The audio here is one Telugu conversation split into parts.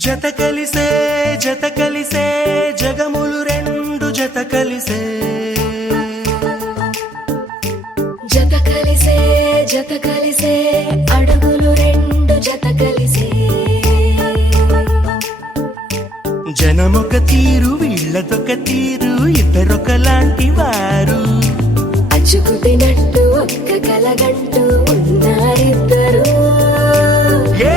జత కలిసే జగములు రెండు జత కలిసే అడుగులు రెండు జత కలిసే జనమొక తీరు వీళ్ళదొక తీరు ఇద్దరొకలాంటి వారు అచ్చుకు తినట్టు ఒక్క కలగంటూ ఉన్నారిద్దరు ఏ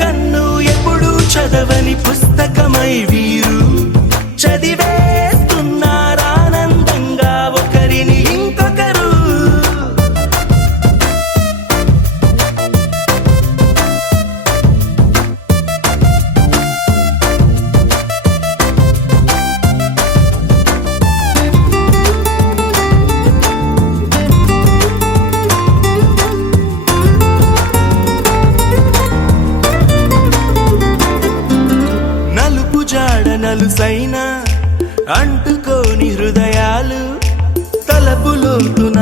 కన్ను ఎప్పుడు చదవని పుస్తకమై వీరు చదివేస్తున్నారానందంగా ఒకరిని ఇంకొకరు నలుసైన అంటుకోని హృదయాలు తలపులోతున